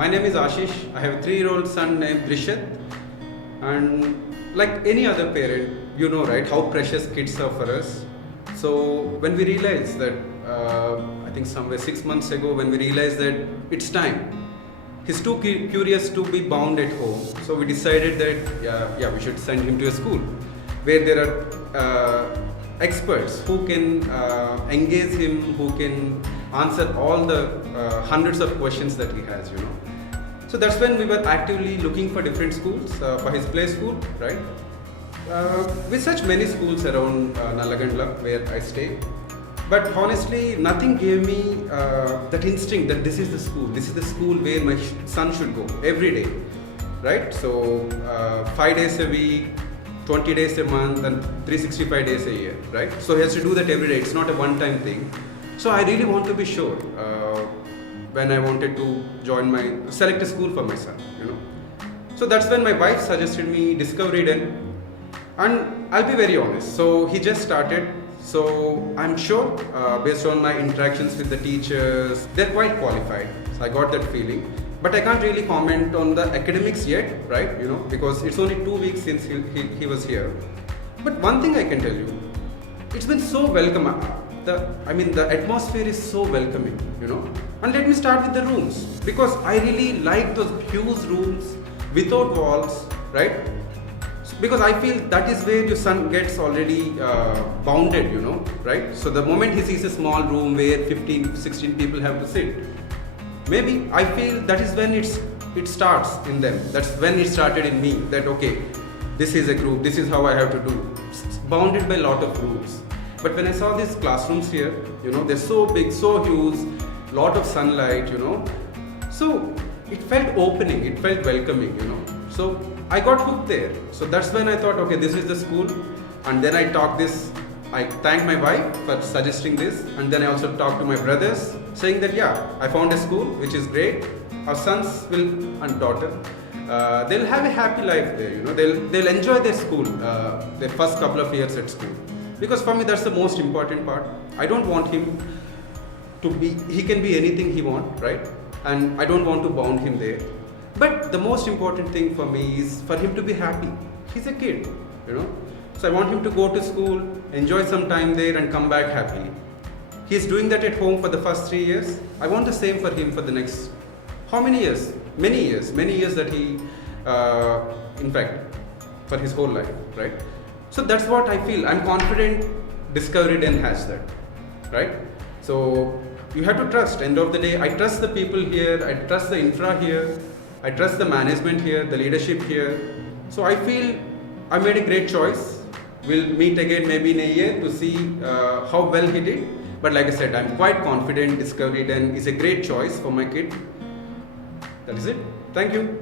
My name is Ashish. I have a 3-year-old son named Drishat. And like any other parent, you know, right, how precious kids are for us. So when we realized that, I think somewhere 6 months ago, when we realized that it's time, he's too curious to be bound at home. So we decided that, yeah, we should send him to a school where there are experts who can engage him, who can answer all the hundreds of questions that he has, you know. So that's when we were actively looking for different schools for his play school, right? We searched many schools around Nallagandla where I stay. But honestly, nothing gave me that instinct that this is the school where my son should go every day, right? So 5 days a week, 20 days a month, and 365 days a year, right? So he has to do that every day. It's not a one-time thing. So I really want to be sure when I wanted to select a school for my son, you know. So that's when my wife suggested me Discovery Den, and I'll be very honest. So he just started. So I'm sure, based on my interactions with the teachers, they're quite qualified. So I got that feeling. But I can't really comment on the academics yet, right? You know, because it's only 2 weeks since he was here. But one thing I can tell you, it's been so welcome. The atmosphere is so welcoming, you know. And let me start with the rooms, because I really like those huge rooms without walls, right? Because I feel that is where your son gets already bounded, you know, right? So the moment he sees a small room where 15, 16 people have to sit, maybe I feel that is when it starts in them. That's when it started in me, that okay, this is a group, this is how I have to do. It's bounded by a lot of rules. But when I saw these classrooms here, you know, they're so big, so huge, lot of sunlight, you know. So it felt opening, it felt welcoming, you know. So I got hooked there. So that's when I thought, okay, this is the school. And then I thanked my wife for suggesting this. And then I also talked to my brothers saying that, yeah, I found a school which is great. Our sons and daughter, they'll have a happy life there, you know. They'll enjoy their school, their first couple of years at school. Because for me, that's the most important part. I don't want him he can be anything he wants, right? And I don't want to bound him there. But the most important thing for me is for him to be happy. He's a kid, you know. So I want him to go to school, enjoy some time there, and come back happily. He's doing that at home for the first 3 years. I want the same for him for the next, how many years? Many years that he, in fact, for his whole life, right? So that's what I feel. I'm confident Discovery Den has that, right? So you have to trust. End of the day, I trust the people here. I trust the infra here. I trust the management here, the leadership here. So I feel I made a great choice. We'll meet again maybe in a year to see how well he did. But like I said, I'm quite confident Discovery Den is a great choice for my kid. That is it. Thank you.